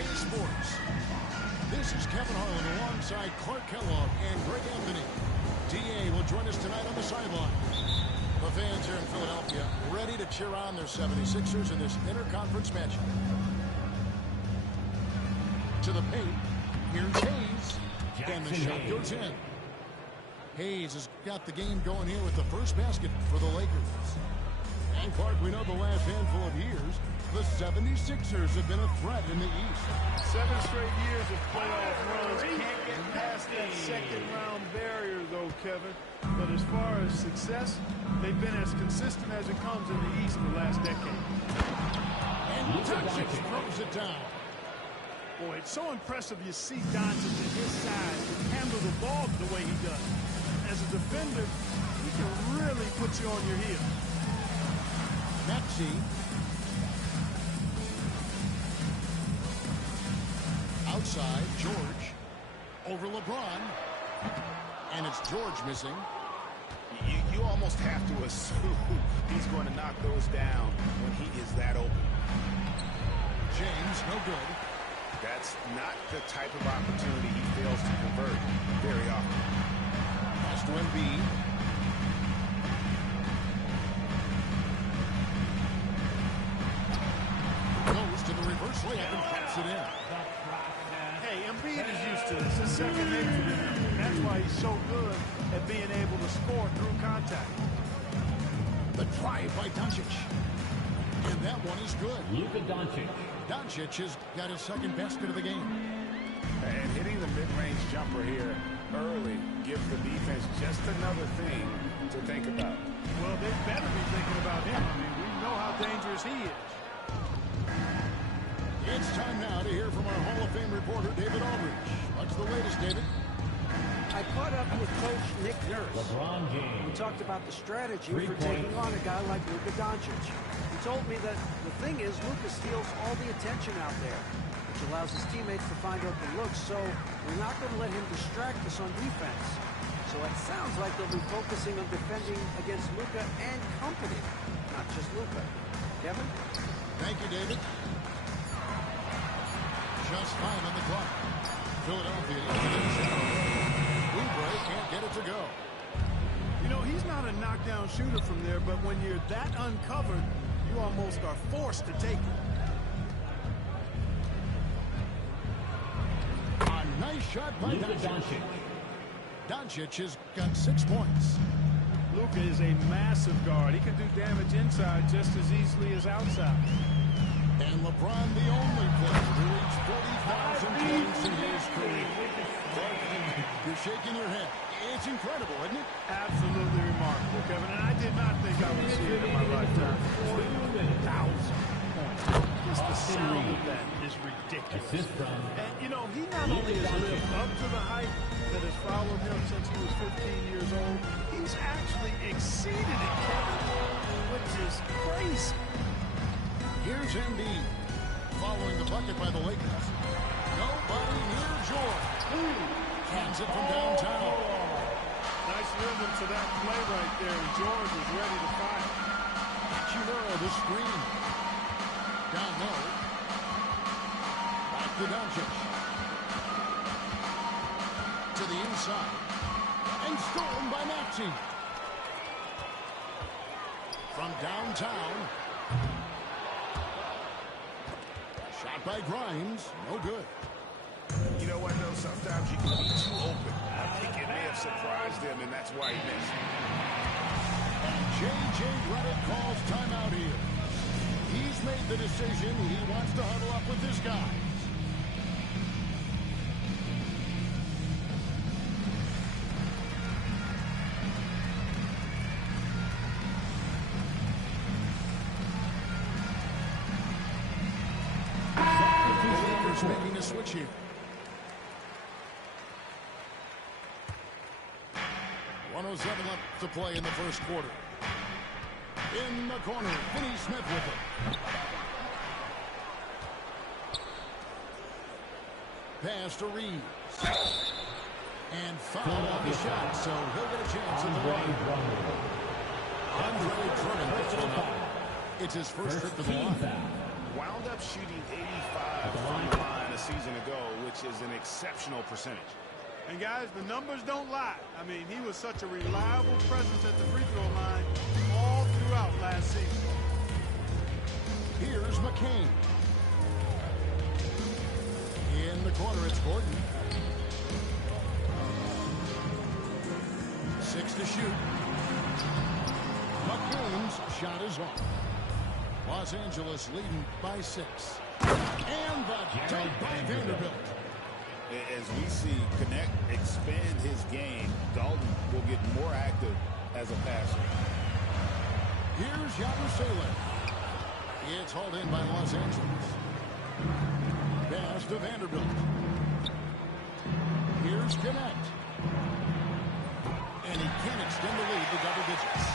2K Sports. This is Kevin Harlan alongside Clark Kellogg and Greg Anthony. DA will join us tonight on the sideline. The fans here in Philadelphia ready to cheer on their 76ers in this interconference matchup. To the paint, here's Hayes, and the shot goes in. Hayes has got the game going here with the first basket for the Lakers. And Clark, we know the last handful of years, the 76ers have been a threat in the East. 7 straight years of playoff runs. Can't get past that second-round barrier, though, Kevin. But as far as success, they've been as consistent as it comes in the East the last decade. And Doncic throws it down. Boy, it's so impressive you see Doncic at his size handle the ball the way he does. As a defender, he can really put you on your heel. Maxey. Outside, George. Over LeBron. And it's George missing. You almost have to assume he's going to knock those down when he is that open. James, no good. That's not the type of opportunity he fails to convert very often. Pass to Embiid. Goes to the reverse layup and puts it in. Hey, Embiid is used to this. It's second nature to him. That's why he's so good at being able to score through contact. The drive by Doncic. And that one is good. Luka Doncic. Doncic has got his second basket of the game. And hitting the mid-range jumper here early gives the defense just another thing to think about. Well, they better be thinking about him. I mean, we know how dangerous he is. It's time now to hear from our Hall of Fame reporter, David Aldridge. What's the latest, David? I caught up with Coach Nick Nurse. LeBron James. We talked about the strategy for taking on a guy like Luka Doncic. He told me that the thing is Luka steals all the attention out there, which allows his teammates to find open looks, so we're not going to let him distract us on defense. So it sounds like they'll be focusing on defending against Luka and company, not just Luka. Kevin? Thank you, David. Just 5 on the clock. Philadelphia Oubre can't get it to go. You know, he's not a knockdown shooter from there, but when you're that uncovered, you almost are forced to take it. A nice shot by Doncic. Doncic has got 6 points. Luka is a massive guard. He can do damage inside just as easily as outside. And LeBron, the only player to reach 40,000 points in his career. You're shaking your head. It's incredible, isn't it? Absolutely remarkable, Kevin. And I did not think I would see it in my lifetime. 40,000 points. Just the sound of that is ridiculous. And, you know, he not only has lived up to the height that has followed him since he was 15 years old, he's actually exceeded it, Kevin, which is crazy. Here's Embiid following the bucket by the Lakers. Nobody near George. Hands it from downtown. Nice rhythm to that play right there, and George is ready to fire. Hachimura, the screen. Down low. Back to Doncic. To the inside. And stolen by Maxey. From downtown. Shot by Grimes. No good. You know what, though? Sometimes you can be too open. I think it may have surprised him, and that's why he missed. And J.J. Redick calls timeout here. He's made the decision. He wants to huddle up with his guys. Lakers making a switch here. 1:07 left to play in the first quarter. In the corner, Finney Smith with it. Pass to Reeves. And foul on the shot, so he'll get a chance at the line. Andre Drummond picks one up. It's his first trip to the line. Wound up shooting 85 from the line, a season ago, which is an exceptional percentage. And guys, the numbers don't lie. I mean, he was such a reliable presence at the free throw line all throughout last season. Here's McCain. In the corner, it's Gordon. 6 to shoot. McCain's shot is off. Los Angeles leading by 6. And the dunk by Vanderbilt. As we see Connect expand his game, Dalton will get more active as a passer. Here's Yabusele. It's hauled in by Los Angeles. Pass to Vanderbilt. Here's Connect. And he can extend the lead to double digits.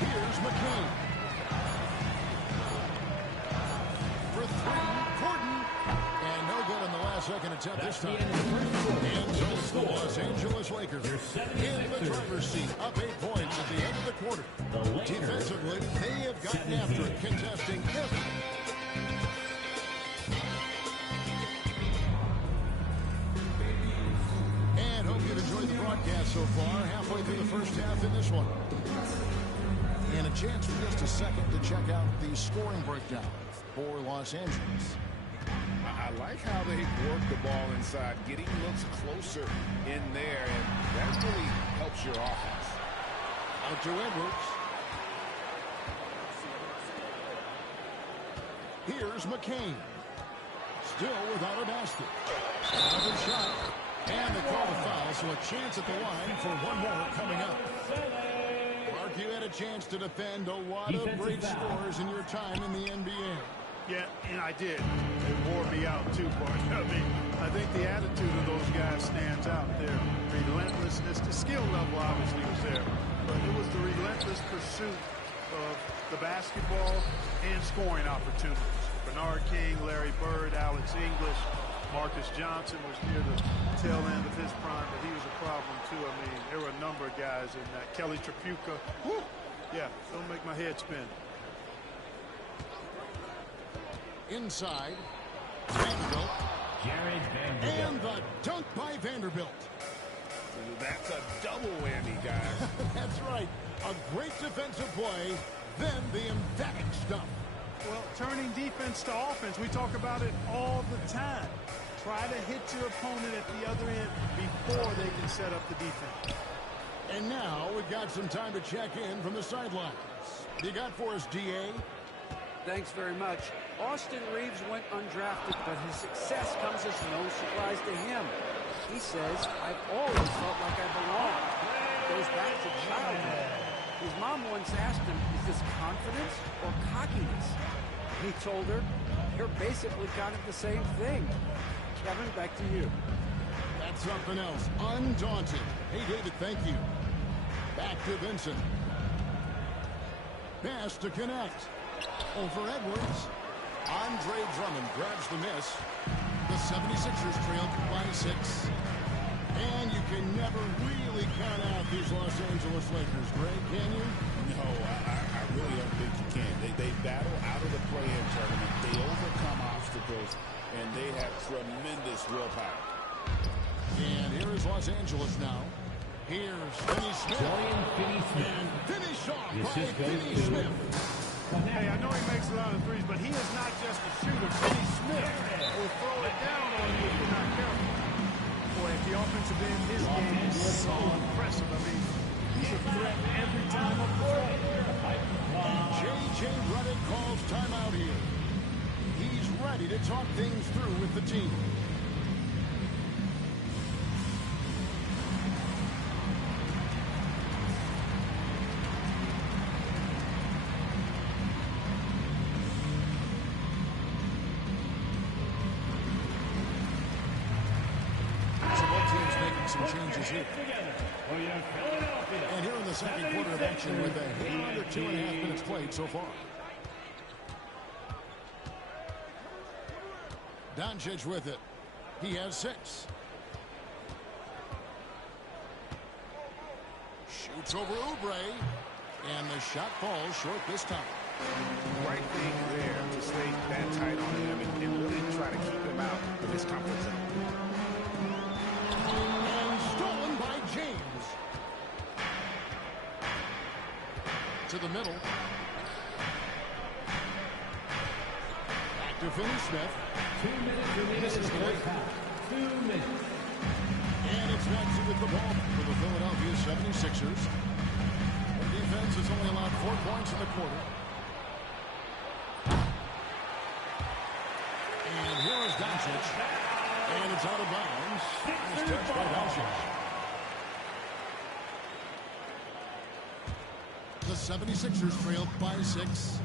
Here's McCain. For 3, Gordon. And no good on the last second attempt this time. And so the Los Angeles Lakers in the driver's seat, up 8 points at the end of the quarter. Defensively, they have gotten after it, contesting every. And hope you've enjoyed the broadcast so far. Halfway through the first half in this one. And a chance for just a second to check out the scoring breakdown for Los Angeles. I like how they work the ball inside, getting looks closer in there, and that really helps your offense. Out to Edwards. Here's McCain. Still without a basket. Another shot. And they call the foul, so a chance at the line for one more coming up. Mark, you had a chance to defend a lot of great scores in your time in the NBA. Yeah, and I did. It wore me out too, Bart. I mean, I think the attitude of those guys stands out there. Relentlessness, the skill level obviously was there, but it was the relentless pursuit of the basketball and scoring opportunities. Bernard King, Larry Bird, Alex English, Marcus Johnson was near the tail end of his prime, but he was a problem too. I mean, there were a number of guys in that. Kelly Tripucka. Woo! Yeah, don't make my head spin. Inside, Vanderbilt. And the dunk by Vanderbilt. That's a double whammy, guys. That's right. A great defensive play, then the emphatic stuff. Well, turning defense to offense, we talk about it all the time. Try to hit your opponent at the other end before they can set up the defense. And now we've got some time to check in from the sidelines. You got for us, D.A.? Thanks very much. Austin Reeves went undrafted, but his success comes as no surprise to him. He says, I've always felt like I belong. Goes back to childhood. His mom once asked him, is this confidence or cockiness? He told her, you're basically kind of the same thing. Kevin, back to you. That's something else. Undaunted. Hey, David, thank you. Back to Vincent. Pass to Connect. Over Edwards. Andre Drummond grabs the miss. The 76ers trail by 6. And you can never really count out these Los Angeles Lakers, Greg, can you? No, I really don't think you can. They battle out of the play-in tournament. They overcome obstacles, and they have tremendous willpower. And here is Los Angeles now. Here's Finney Smith. And finish off by Finney Smith. Hey, I know he makes a lot of threes, but he is not just a shooter. Finney Smith will throw it down on you if you're not careful. Boy, at the offensive end, his game is so impressive. I mean, he's a threat every time up the court. J.J. Redick calls timeout here. He's ready to talk things through with the team. Some changes here. And here in the second quarter of action with a hit under 2.5 minutes played so far. Doncic with it. He has 6. Shoots over Oubre. And the shot falls short this time. Right thing there to stay that tight on him and really try to keep him out of his comfort zone. And stolen by James. To the middle. Back to Finney Smith. 2 minutes remaining. This is great. 2 minutes. And it's Maxey with the ball for the Philadelphia 76ers. The defense has only allowed 4 points in the quarter. And here is Doncic. And it's out of bounds. Nice touch by Doncic. The 76ers trail by 6.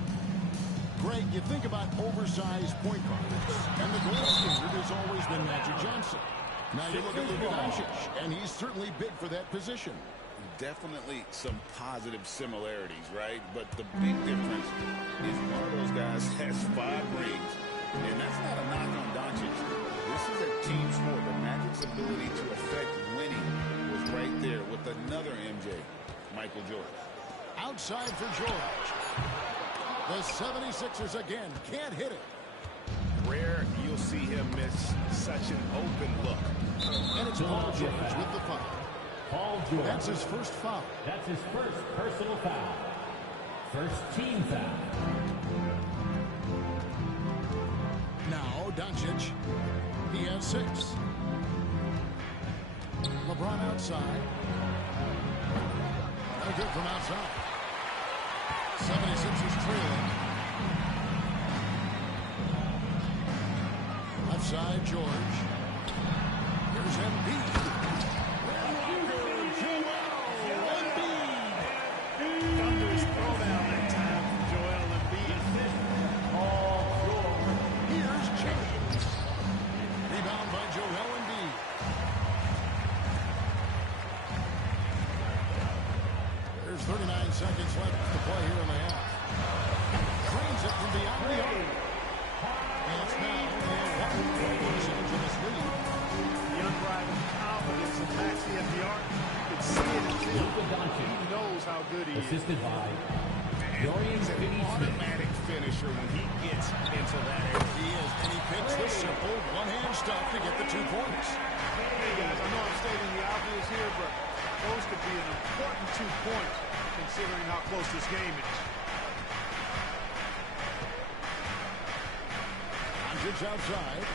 Greg, you think about oversized point guards, and the gold standard has always been Magic Johnson. Now you look at Luka Doncic, and he's certainly big for that position. Definitely some positive similarities, right? But the big difference is one of those guys has 5 rings, and that's not a knock on Doncic. This is a team sport. The Magic's ability to affect winning was right there with another MJ, Michael Jordan. Outside for George. The 76ers again can't hit it. Rare you'll see him miss such an open look. And it's Paul George with the foul. Paul George. That's his first foul. That's his first personal foul. First team foul. Now Doncic. He has 6. LeBron outside. No good from outside. 76ers trailing. Left side, George. Here's Embiid. Thunder's throwdown that time from Joel Embiid. Here's James. Rebound by Joel Embiid. There's 39 seconds left to play here in the half. Drains it from beyond the arc. And it's now only a 1-point Los Angeles lead. The unrivaled confidence of Maxey at the arc. You can see it and feel Luka Doncic. he knows how good he is. Assisted by Dorian He's an Finney-Smith. automatic finisher when he gets into that area. He is, and he picks the simple one-hand stuff to get the 2 points. Hey guys, I know I'm stating the obvious here, but those could be an important 2 points considering how close this game is. Doncic outside.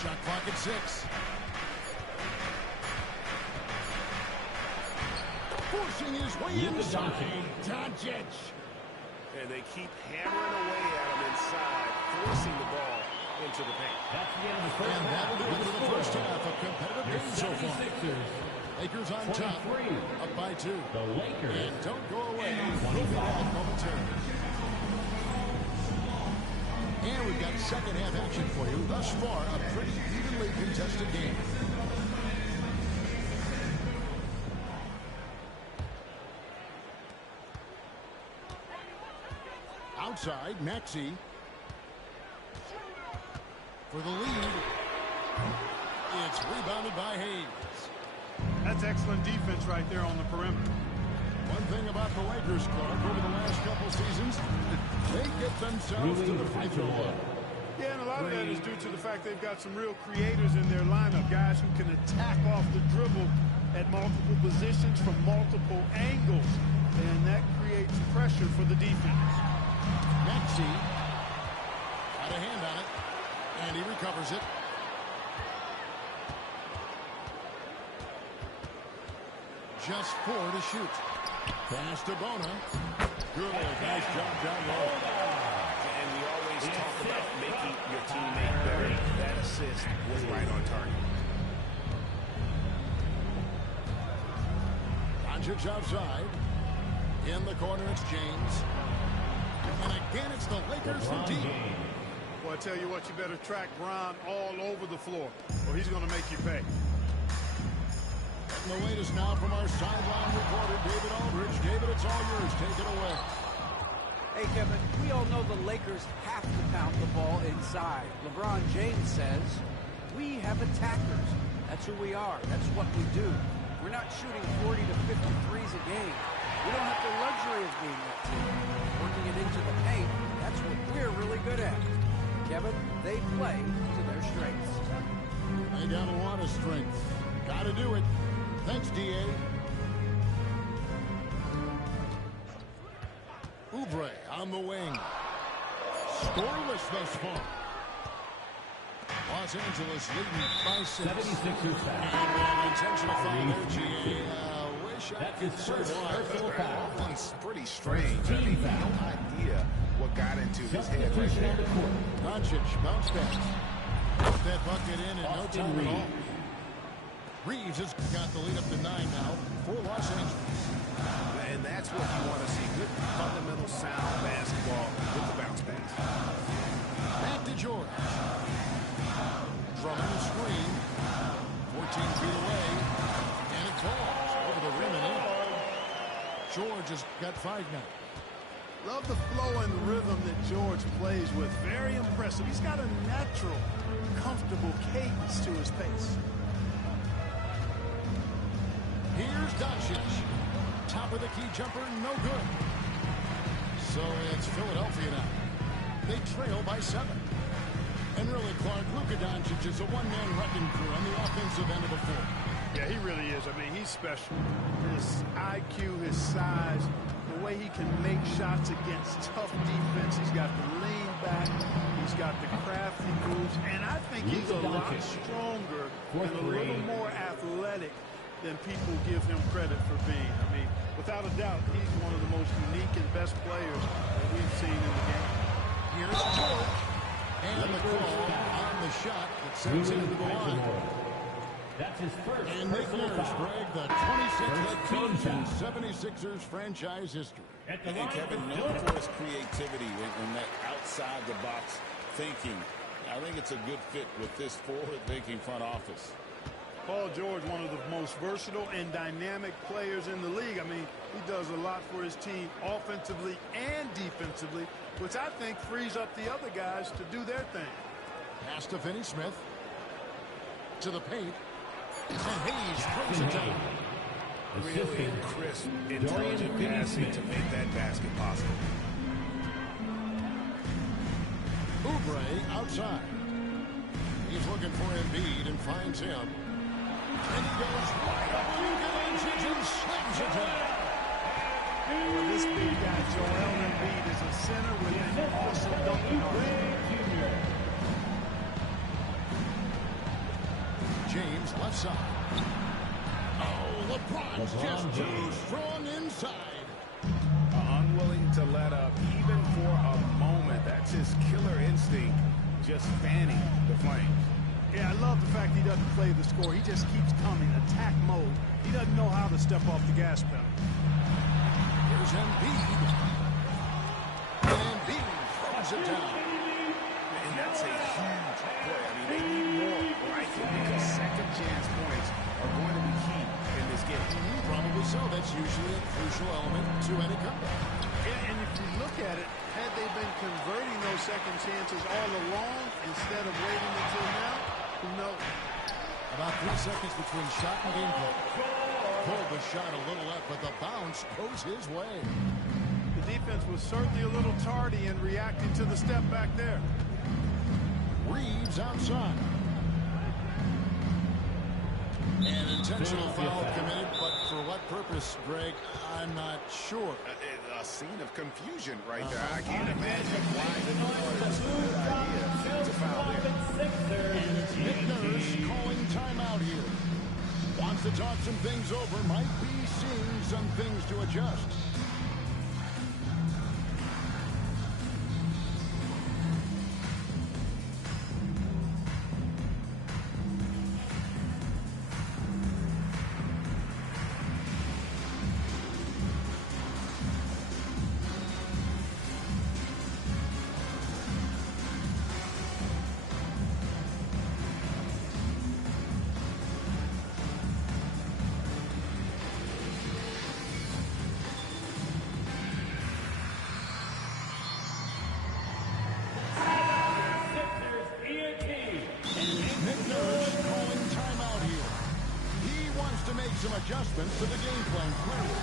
Shot clock at 6. Forcing his way Luka inside. Doncic. Doncic. And they keep hammering away at him inside, forcing the ball into the paint. That's the end of the first And half. that'll do it for the first half of competitive Your game so far. 76ers. Lakers on top, 23. up by 2. The Lakers. And don't go away. We'll be back momentarily. And we've got second half action for you. Thus far, a pretty evenly contested game. Outside, Maxey. For the lead. It's rebounded by Hayes. That's excellent defense right there on the perimeter. One thing about the Lakers, Clark, over the last couple seasons, they get themselves to the free throw line. Yeah, and a lot of that is due to the fact they've got some real creators in their lineup, guys who can attack off the dribble at multiple positions from multiple angles, and that creates pressure for the defense. Maxey got a hand on it, and he recovers it. Just 4 to shoot. Pass to Bona. Good, nice job down low. And we always talk about making your teammate better. That assist was right on target. Doncic outside. In the corner, it's James. And again, it's the Lakers from deep. Well, I tell you what, you better track Bron all over the floor, or he's going to make you pay. And the latest now from our sideline reporter, David Aldridge. David, it's all yours. Take it away. Hey, Kevin, we all know the Lakers have to pound the ball inside. LeBron James says, we have attackers. That's who we are. That's what we do. We're not shooting 40 to 50 threes got a lot of strength. Got to do it. Thanks, D.A. Oubre on the wing. Scoreless thus far. Los Angeles leading by 6. 76ers foul. And intentional foul there, G.A. Wish I That's could his say first why. personal foul. It's pretty strange. I mean, no idea what got into his head right Substitution on there. the court. Doncic bounce back. Put that bucket in no Austin time at all. Reeves. Reeves has got the lead up to 9 now for Los Angeles. And that's what you want to see. Good fundamental sound basketball with the bounce pass. Back to George. Drummond screen. 14 feet away. And it falls over the rim and in. George has got 5 now. Love the flow and rhythm that George plays with. Very impressive. He's got a natural, comfortable cadence to his pace. Here's Doncic. Top of the key jumper, no good. So it's Philadelphia now. They trail by 7. And really, Clark, Luka Doncic is a one-man wrecking crew on the offensive end of the floor. Yeah, he really is. I mean, he's special. His IQ, his size, the way he can make shots against tough defense. He's got the lean back. He's got the crafty moves. And I think he's a lot stronger and a little more athletic than people give him credit for being. I mean, without a doubt, he's one of the most unique and best players that we've seen in the game. Here's George. And the call on the shot that sends him to the line. That's his first And Nick personal Nurse, foul. Greg, the 26th head First team coach in foul. 76ers franchise history. At the And line Kevin, for known Philly. for his creativity and that outside-the-box thinking, I think it's a good fit with this forward-thinking front office. Paul George, one of the most versatile and dynamic players in the league. I mean, he does a lot for his team offensively and defensively, which I think frees up the other guys to do their thing. Pass to Finney-Smith. To the paint. And Hayes throws it down. Really crisp, intelligent passing to make that basket possible. Oubre outside. He's looking for Embiid and finds him. And he goes wide open. Luka Doncic and slams it down. Well, this big guy, Joel Embiid, is a center with an awesome dunking arm. James left side. Oh, LeBron's just too strong inside. Unwilling to let up even for a moment. That's his killer instinct, just fanning the flames. Yeah, I love the fact he doesn't play the score. He just keeps coming, attack mode. He doesn't know how to step off the gas pedal. Here's Embiid. And Embiid throws it down. And that's a huge play. I mean, they need more like it because second chance points are going to be key in this game. Probably so. That's usually a crucial element to any comeback. Yeah, and if you look at it, had they been converting those second chances all along instead of waiting until now, who knows? About 3 seconds between shot and game clock. Pulled the shot a little left, but the bounce goes his way. The defense was certainly a little tardy in reacting to the step back there. Reeves outside. An intentional foul committed, but for what purpose, Greg, I'm not sure. A scene of confusion right there. I can't imagine why the was a good idea to foul there. And it's Nick Nurse calling timeout here. Wants to talk some things over, might be seeing some things to adjust. Nick Nurse calling timeout here. He wants to make some adjustments to the game plan, clearly.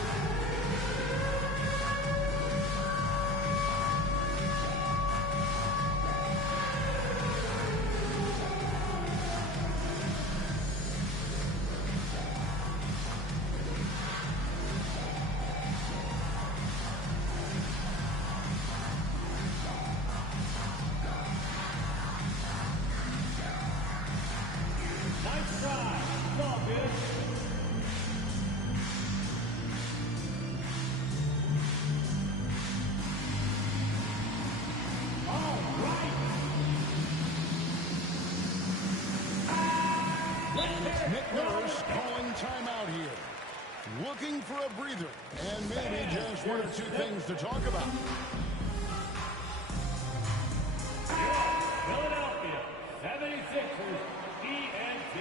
looking for a breather and maybe just one or two things to talk about. Philadelphia 76ers ENT.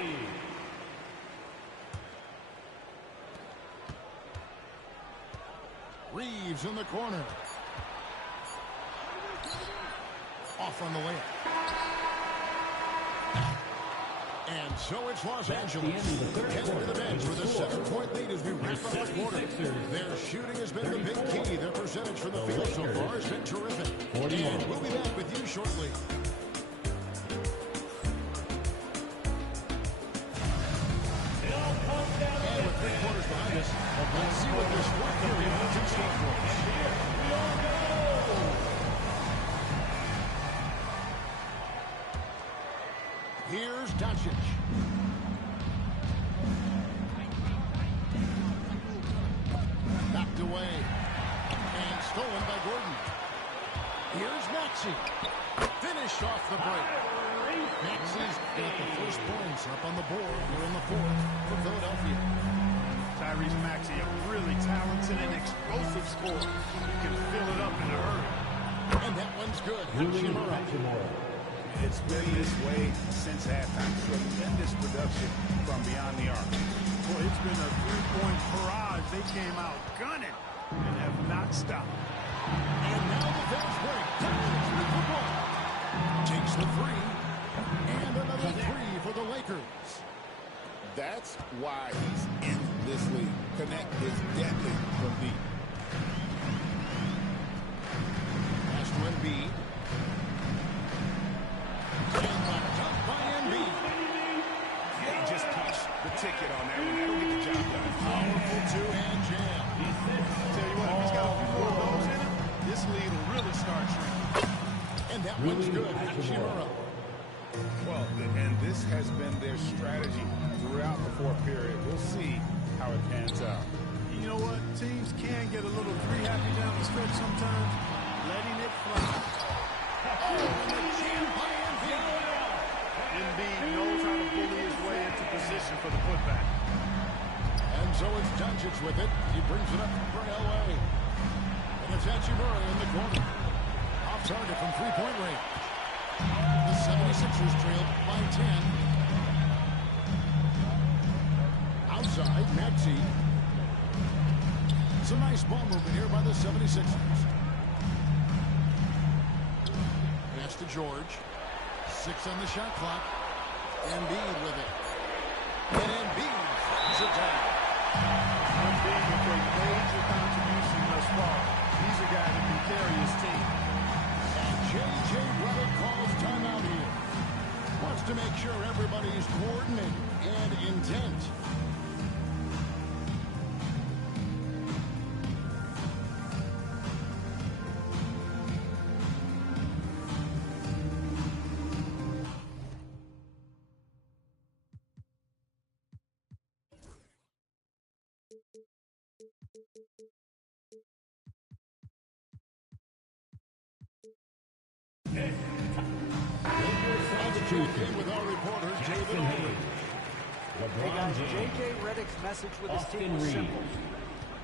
Reeves in the corner. Off on the layup. And so it's Los Angeles heading to the bench with a 7-point lead as we wrap up the quarter. Their shooting has been the big key. Their percentage from the field so far has been terrific. And we'll be back with you shortly. And with 3 quarters behind us, let's see what this fourth period has in store for us. Here's Doncic. Knocked away. And stolen by Gordon. Here's Maxey. Finish off the break. Maxey's got the first points up on the board here in the fourth for Philadelphia. Tyrese Maxey, a really talented and explosive scorer. He can fill it up in a hurry. And that one's good. Hachimura. It's been this way since halftime. Tremendous production from beyond the arc. Boy, it's been a three-point barrage. They came out gunning and have not stopped. And now the fast break. Doncic with the one. Takes the three. And another three for the Lakers. That's why he's in this league. Connect is deadly from deep. Pass to Embiid. And the dunk by Embiid. They just punched the ticket on that one. That'll get the job done. Powerful two-hand jam. Tell you what, if he's got a few more of those in him, this lead will really start shrinking. And that one's good. Hachimura. Well, and this has been their strategy throughout the fourth period. We'll see how it pans out. You know what? Teams can get a little three-happy down the stretch sometimes. Letting it fly. Oh, and the jam by Embiid. Embiid knows how to bully his way into position for the putback. And so it's Doncic with it. He brings it up for L.A. And it's Hachimura in the corner. Off target from three-point range. The 76ers trailed by 10. Outside, Maxey. It's a nice ball movement here by the 76ers. Pass to George. 6 on the shot clock. Embiid with it. And Embiid throws it down. Embiid with a major contribution thus far. He's a guy that can carry his team. And J.J. Redick calls timeout here. Wants to make sure everybody's coordinated and intent. With our reporter, David Aldridge. Hey guys, J.J. Redick's message with his team was simple.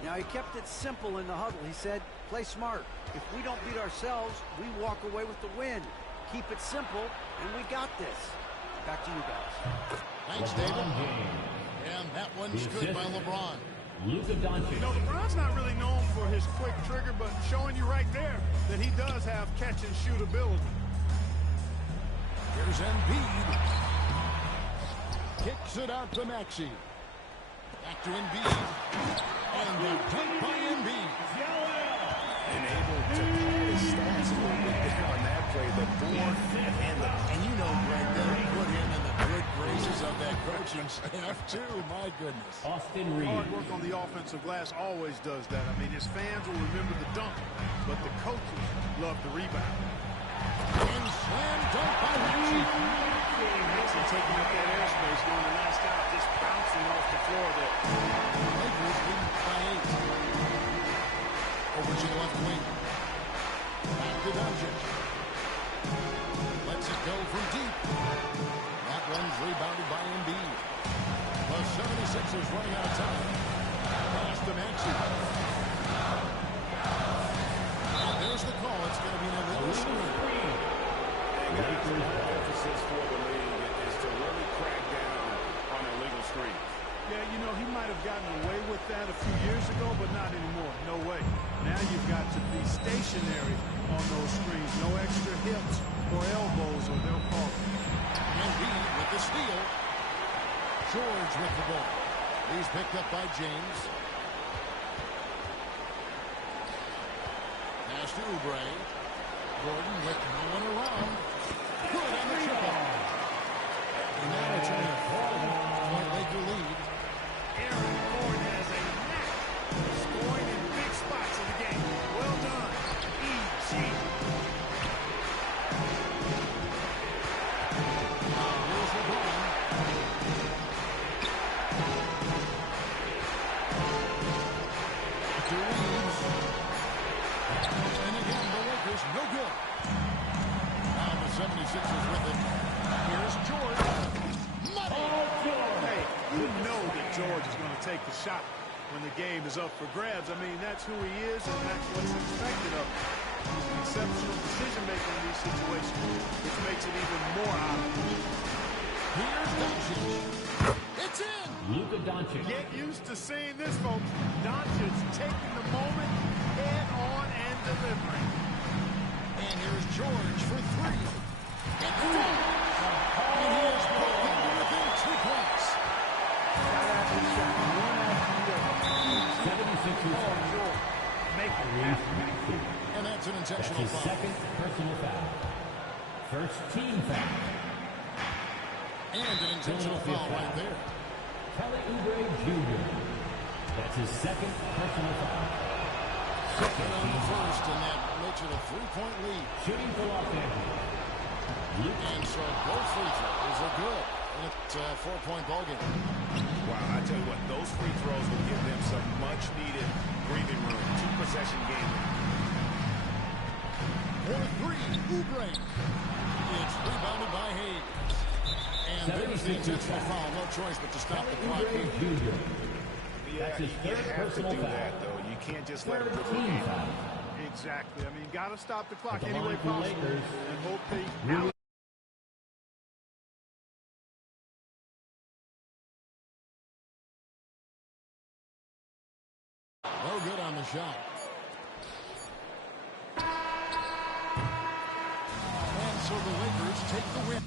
Now, he kept it simple in the huddle. He said, play smart. If we don't beat ourselves, we walk away with the win. Keep it simple, and we got this. Back to you guys. Thanks, David. And that one's good by LeBron. Luka Doncic. You know, LeBron's not really known for his quick trigger, but showing you right there that he does have catch-and-shoot ability. Here's Embiid. Kicks it out to Maxey. Back to Embiid. And the dunk by Embiid. And able to pad his stats a little bit there on that play. The board and you know, Greg, they put him in the good graces of that coaching staff, too. My goodness. Austin Reeves. Hard work on the offensive glass always does that. I mean, his fans will remember the dunk, but the coaches love the rebound. And slam dunk by Maxey. Maxey taking up that airspace, doing a nice job, just bouncing off the floor there. Lakers lead by 8. Over to the left wing. Back to Doncic. Lets it go from deep. That one's rebounded by Embiid. The 76ers running out of time. Pass to Maxey. And there's the call. It's going to be an illegal screen. The emphasis for the league is to really crack down on illegal screens. Yeah, you know, he might have gotten away with that a few years ago, but not anymore. No way. Now you've got to be stationary on those screens. No extra hips or elbows, or they'll call it. Embiid with the steal. George with the ball. He's picked up by James. Pass to Oubre. Gordon with no one around. Good on the triple. And now it's only a 4-point Laker lead. Aaron Gordon has a knack for scoring in big spots in the game. Well done. E.G. Here's LeBron. To Reeves. And again, the Lakers no good. Now the 76ers with it. Here's George. Money. Hey, you know that George is going to take the shot when the game is up for grabs. I mean, that's who he is, and that's what's expected of him. He's an exceptional decision-maker in these situations, which makes it even more obvious. Here's Doncic. It's in. Luka Doncic. Get used to seeing this, folks. Doncic taking the moment head on and delivering. And here's George for three. It's in. And he is put into within 2 points. 76ers. Make it happen. And that's an That's intentional his foul. second personal foul. First team foul. And an intentional foul right there. Kelly Oubre Jr. That's his second personal foul. Second And on team the foul. first, and that makes it a 3-point lead. Shooting for Los Angeles. Luka. And so both free throws are good. And it's a 4-point ballgame. Wow, I tell you what, those free throws will give them some much-needed breathing room. 2-possession game. For three, Oubre. It's rebounded by Hayes. And there's the intentional foul. No choice but to stop the clock. Oubre Jr. Yeah, That's his you third have to personal do foul. that, though. You can't just let Third them dribble the team game. foul. Exactly. I mean, got to stop the clock At the any way line for possible Lakers. and hope they Rui No good on the shot. And so the Lakers take the win.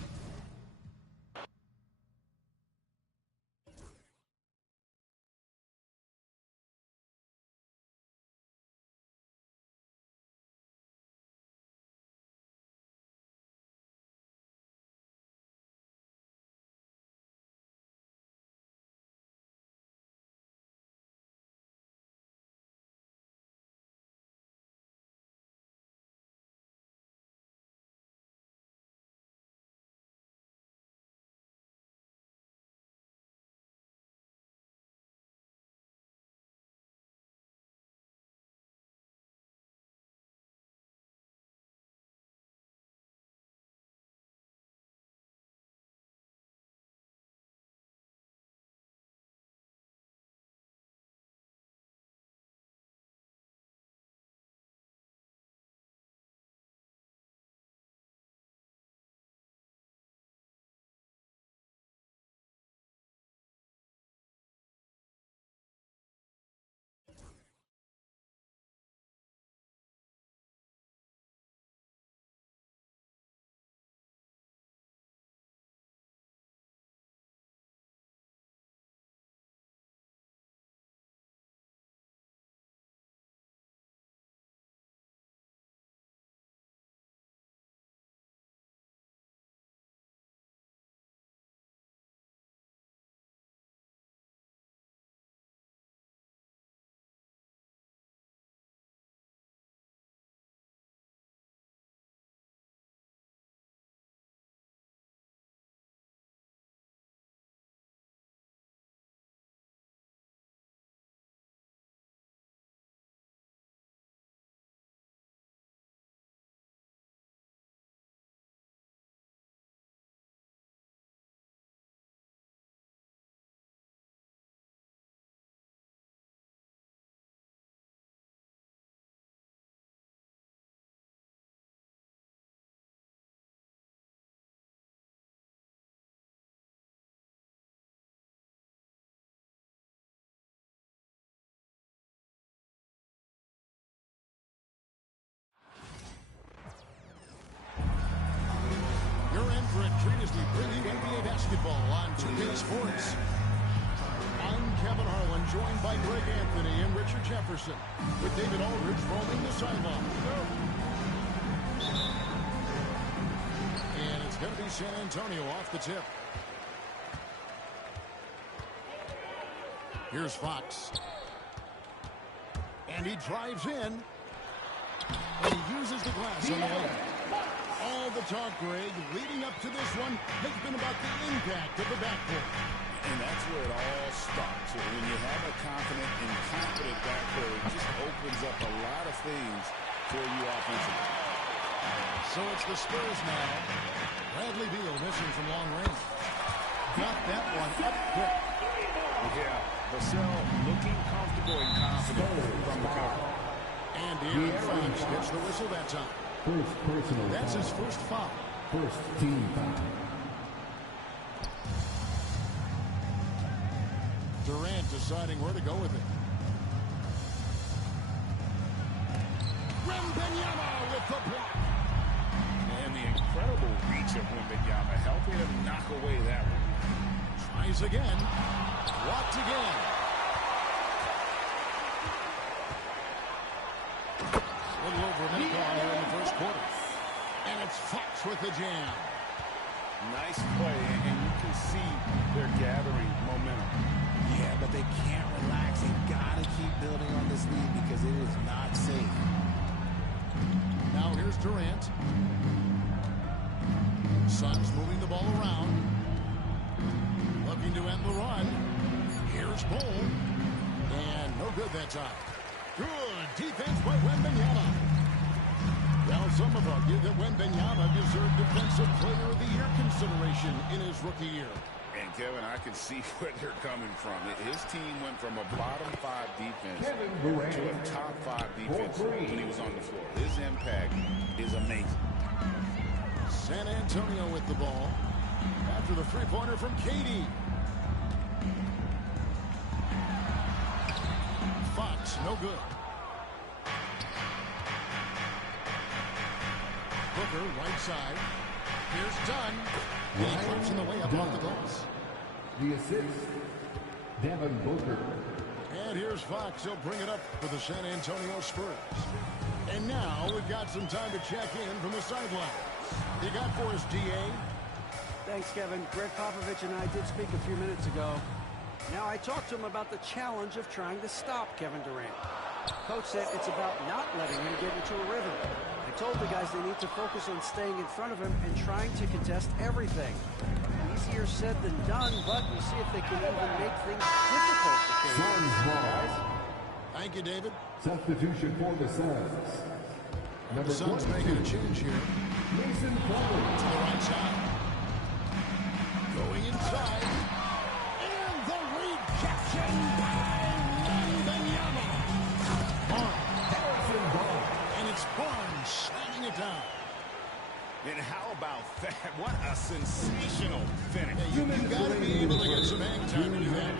joined by Greg Anthony and Richard Jefferson, with David Aldridge roaming the sideline. And it's going to be San Antonio off the tip. Here's Fox. And he drives in. And he uses the glass on the way. All the talk, Greg, leading up to this one has been about the impact of the backcourt. And that's where it all starts. When you have a confident and competent backcourt, it just opens up a lot of things for you offensively. So it's the Spurs now. Bradley Beal missing from long range. Got that one up quick. Yeah, Vassell looking comfortable and confident from the cover. And De'Aaron Fox gets the whistle that time. First personal That's foul. his first foul. First team foul. Durant deciding where to go with it. Wembanyama with the block. And the incredible reach of Wembanyama helping him knock away that one. Tries again. Blocked again. A little over a minute gone here in the first quarter. And it's Fox with the jam. Nice play, and you can see they're gathering momentum. Yeah, but they can't relax. They've got to keep building on this lead because it is not safe. Now here's Durant. Suns moving the ball around. Looking to end the run. Here's Bull. And no good that time. Good defense by Wembanyama. Now some have argued that Wembanyama deserved Defensive Player of the Year consideration in his rookie year. And Kevin, I can see where they're coming from. His team went from a bottom 5 defense to a top 5 defense when he was on the floor. His impact is amazing. San Antonio with the ball after the three-pointer from KD. Fox, no good. Booker, right side. Here's Dunn. He clips in the way up off the glass. The assist, Devin Booker. And here's Fox. He'll bring it up for the San Antonio Spurs. And now we've got some time to check in from the sideline. You got for us, D.A.? Thanks, Kevin. Greg Popovich and I did speak a few minutes ago. Now, I talked to him about the challenge of trying to stop Kevin Durant. Coach said it's about not letting him get into a rhythm. I told the guys they need to focus on staying in front of him and trying to contest everything. Easier said than done, but we'll see if they can even make things difficult for KD. Suns ball. Thank you, David. Substitution for the Suns. Number The Suns making a change here. Mason Plumlee. To the right side. Going inside. And the rejection by Wembanyama. Barnes. And it's Barnes slamming it down. And how about that? What a sensational finish. Yeah, you got to be able to get some hang time to do that.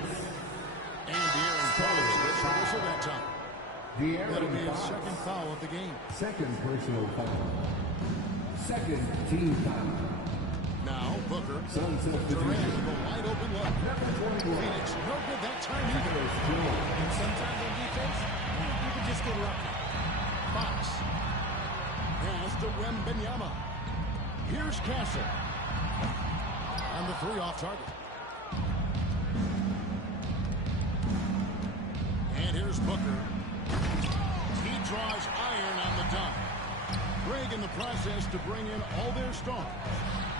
And De'Aaron Fox gets the whistle that time. That'll be his second foul of the game. Second personal foul. Second team foul. Now, Booker. Sun Durant substitution. with a wide open look. Number 21. Phoenix, no good that time either. And sometimes on defense, you can just get lucky. Fox. Pass to Wembanyama. Here's Castle. And the three off target. And here's Booker. He draws iron on the dunk. Greg in the process to bring in all their stars.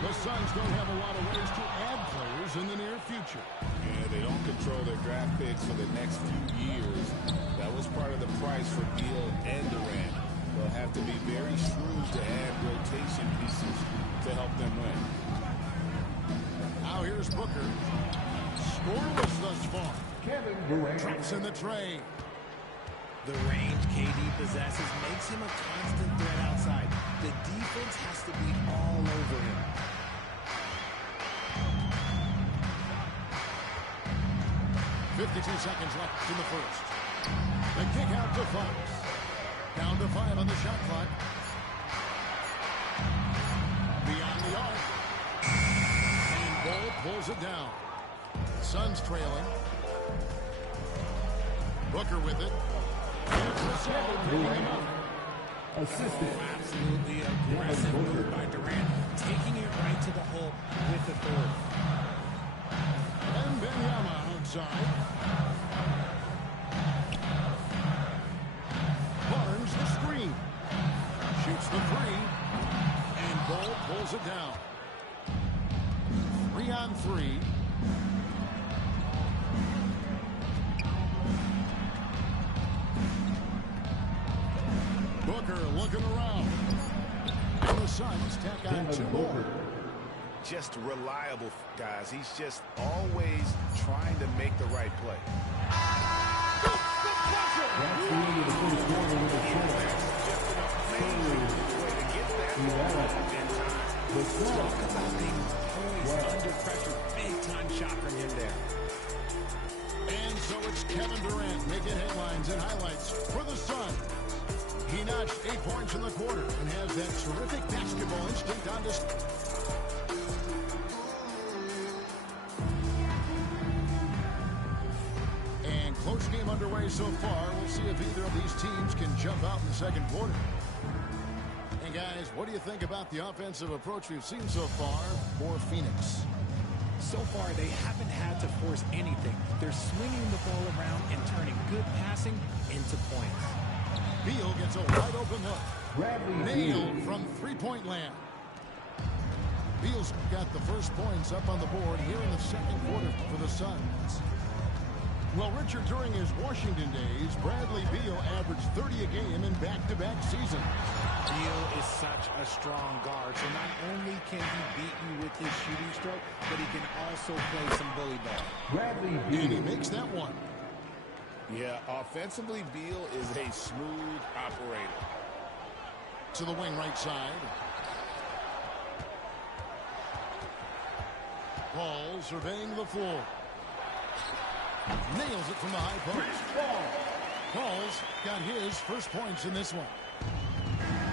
The Suns don't have a lot of ways to add players in the near future. Yeah, they don't control their draft picks for the next few years. That was part of the price for Beal and Durant. They'll have to be very shrewd to add rotation pieces to help them win. Now here's Booker. Scoreless thus far. Kevin Durant. Traps in the tray. The range KD possesses makes him a constant threat outside. The defense has to be all over him. .52 left in the first. The kick out to Fox. Down to 5 on the shot clock. Beyond the arc. And Ball pulls it down. Suns trailing. Booker with it. Assistant. Absolutely aggressive move by Durant, taking it right to the hole with authority. And Benyama outside. Barnes the screen. Shoots the three. And Ball pulls it down. 3-on-3. Booker looking around. And the Suns tack on 2 more. Just reliable, guys. He's just always trying to make the right play. That's the end of the first quarter with a Talk about being poised under pressure. Big time shot from him there. And so it's Kevin Durant making headlines and highlights for the Suns. He notched 8 points in the quarter and has that terrific basketball instinct on display. And close game underway so far. We'll see if either of these teams can jump out in the second quarter. And guys, what do you think about the offensive approach we've seen so far for Phoenix? So far, they haven't had to force anything. They're swinging the ball around and turning good passing into points. Beal gets a wide open look. Bradley Nailed Beal. from three-point land. Beal's got the first points up on the board here in the second quarter for the Suns. Well, Richard, during his Washington days, Bradley Beal averaged 30 a game in back-to-back seasons. Beal is such a strong guard, so not only can he beat you with his shooting stroke, but he can also play some bully ball. Bradley And he Beal. makes that one. Yeah, offensively, Beal is a smooth operator. To the wing right side. Paul surveying the floor. Nails it from the high post. Paul's got his first points in this one.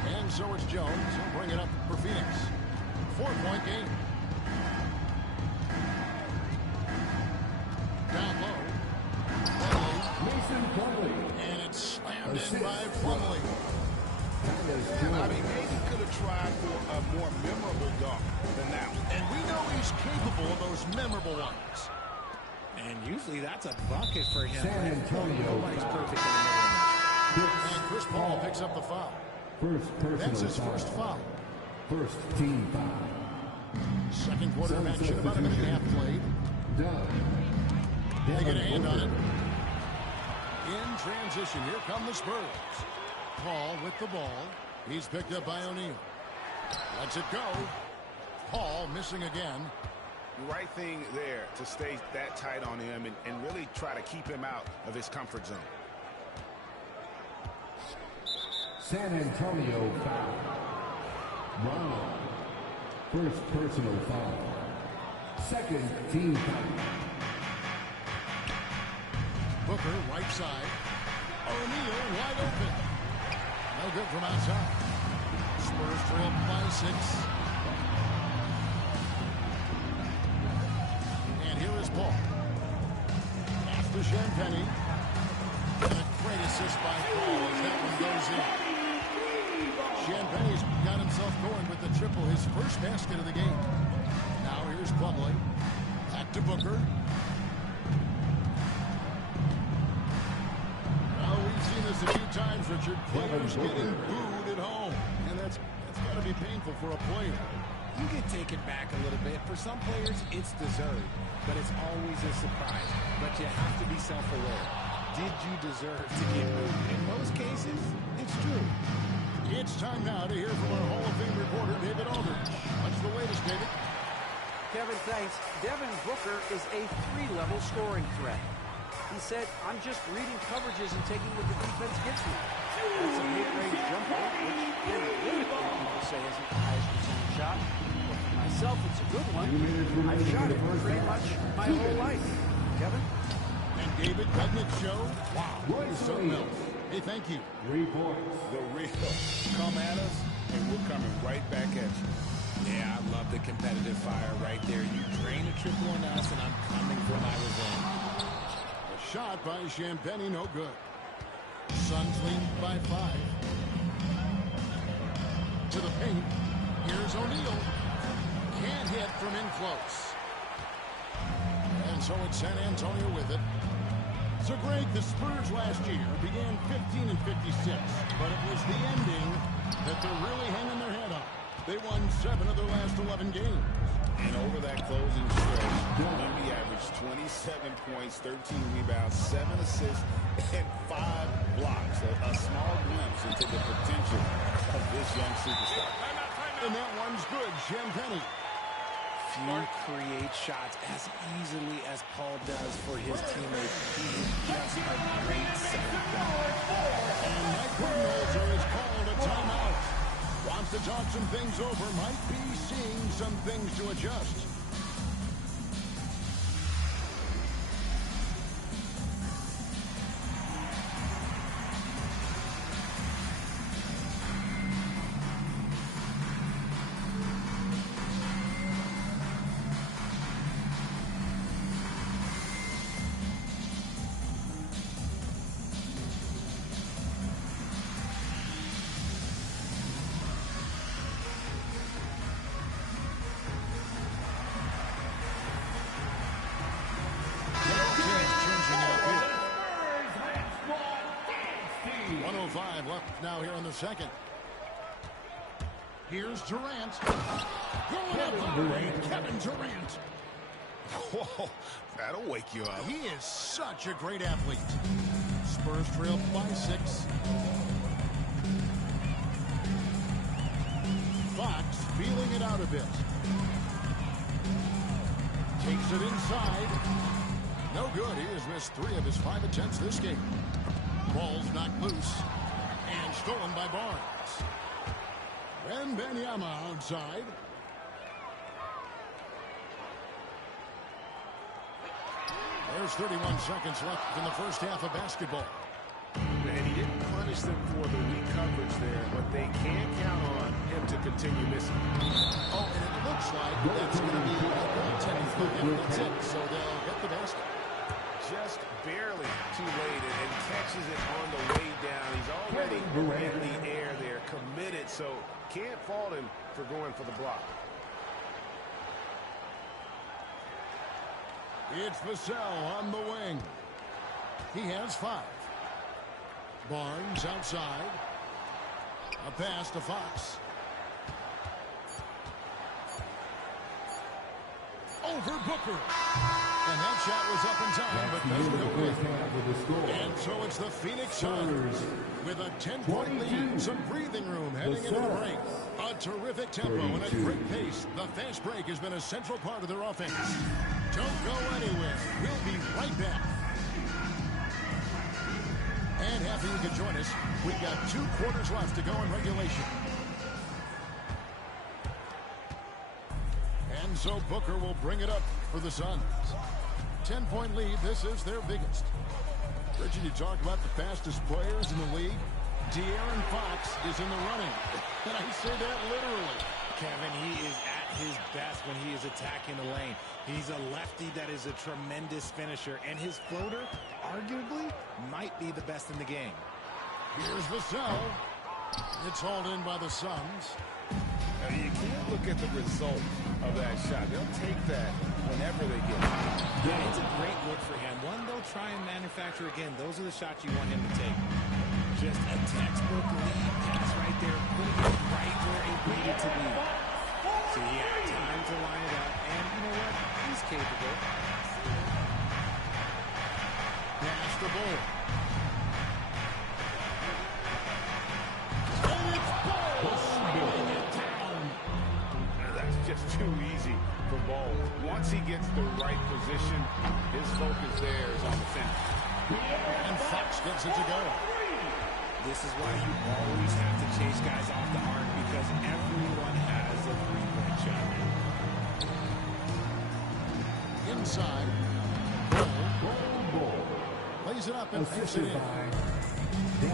And so it's Jones. He'll bring it up for Phoenix. 4-point game. Down low. Mason Plumlee. And it's slammed in by Plumlee. I mean, maybe could have tried for a more memorable dunk than that one. And we know he's capable of those memorable ones. And usually that's a bucket for him. San Antonio. Nobody's perfect in the middle. And Chris Paul picks up the foul. First personal That's his foul. first foul. First team foul. Second quarter Suns action, about a minute and a half played. Done. They get a hand on Booker. it. In transition, here come the Spurs. Paul with the ball. He's picked up by O'Neal. Lets it go. Paul missing again. The right thing there to stay that tight on him and really try to keep him out of his comfort zone. San Antonio foul. Brown. First personal foul. Second team foul. Booker, right side. O'Neal wide open. No good from outside. Spurs trail by 6. And here is Paul. Pass to Champagny. And a great assist by Paul as that one goes in. Champagny's got himself going with the triple, his first basket of the game. Now here's Plumlee. Back to Booker. Well, we've seen this a few times, Richard. Players getting booed at home. And that's got to be painful for a player. You can take it back a little bit. For some players, it's deserved, but it's always a surprise. But you have to be self-aware. Did you deserve to get booed? In most cases, it's true. It's time now to hear from our Hall of Fame reporter, David Aldridge. What's the latest, David? Kevin, thanks. Devin Booker is a 3-level scoring threat. He said, I'm just reading coverages and taking what the defense gives me. That's a mid-range jumper, which people say isn't the highest percentage shot. But for myself, it's a good one. I've shot it pretty much my whole life. Kevin? And David, doesn't it show? Wow. Royce Something O'Neal. else. Hey, thank you. 3 points. The real. Come at us, and we're coming right back at you. Yeah, I love the competitive fire right there. You drain a triple on us, and I'm coming for my revenge. A shot by Champagnie, no good. Suns lead by 5. To the paint. Here's O'Neal. Can't hit from in close. And so it's San Antonio with it. So, Greg, the Spurs last year began 15 and 56, but it was the ending that they're really hanging their head on. They won 7 of their last 11 games. And over that closing stretch, Wemby averaged 27 points, 13 rebounds, 7 assists, and 5 blocks. A small glimpse into the potential of this young superstar. And that one's good, Champagnie. Few create shots as easily as Paul does for his teammates. He is just a great center back. And Mike Budenholzer has called a timeout. Wants to talk some things over. Might be seeing some things to adjust. Left now here in the second. Here's Durant. Going up high. Kevin Durant. Whoa, that'll wake you up. He is such a great athlete. Spurs trail by 6. Fox feeling it out a bit. Takes it inside. No good. He has missed 3 of his 5 attempts this game. Ball's knocked loose. And stolen by Barnes. Wembanyama outside. There's 31 seconds left in the first half of basketball. And he didn't punish them for the weak coverage there, but they can count on him to continue missing. Oh, and it looks like that's going to be a goaltending for him. That's it, so they'll get the basket. Just barely too late and catches it on the way down. He's already in the air there, committed, so can't fault him for going for the block. It's Vassell on the wing. He has 5. Barnes outside. A pass to Fox. Over Booker. And that shot was up in time, but doesn't go in. And so it's the Phoenix Suns with a 10-point lead, some breathing room heading into the break. A terrific tempo and a great pace. The fast break has been a central part of their offense. Don't go anywhere. We'll be right back. And happy you could join us. We've got 2 quarters left to go in regulation. And so Booker will bring it up for the Suns. 10-point lead. This is their biggest. Richard, you talked about the fastest players in the league. De'Aaron Fox is in the running. And I say that literally. Kevin, he is at his best when he is attacking the lane. He's a lefty that is a tremendous finisher, and his floater, arguably, might be the best in the game. Here's Vassell. It's hauled in by the Suns. Now, you can't look at the result of that shot. They'll take that whenever they get it. Yeah, it's a great look for him. One they'll try and manufacture again. Those are the shots you want him to take. Just a textbook lead pass right there, putting it right where it needed to be. So he had time to line it up, and you know what? He's capable. Pass the ball. That's just too easy for Ball. Once he gets the right position, his focus there is on the finish. And Fox gets it to go. This is why you always have to chase guys off the arc, because everyone has a three-point shot. Inside. Ball. Lays it up and puts it in.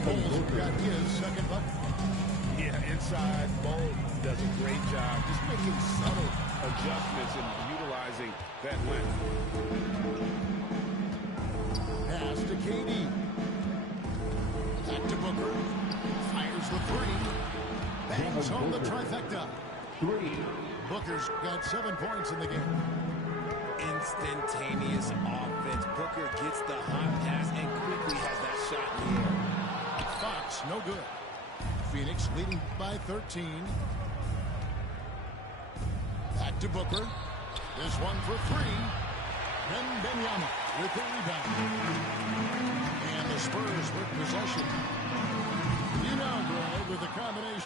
Bull's got his second bucket. Yeah, inside, Ball does a great job just making subtle adjustments and utilizing that length. Pass brings home the trifecta. 3. Booker's got 7 points in the game. Instantaneous offense. Booker gets the hot pass and quickly has that shot in the air. Fox, no good. Phoenix leading by 13. Back to Booker. This one for 3. Wembanyama with the rebound. And the Spurs with possession. You know, Greg, with the combination.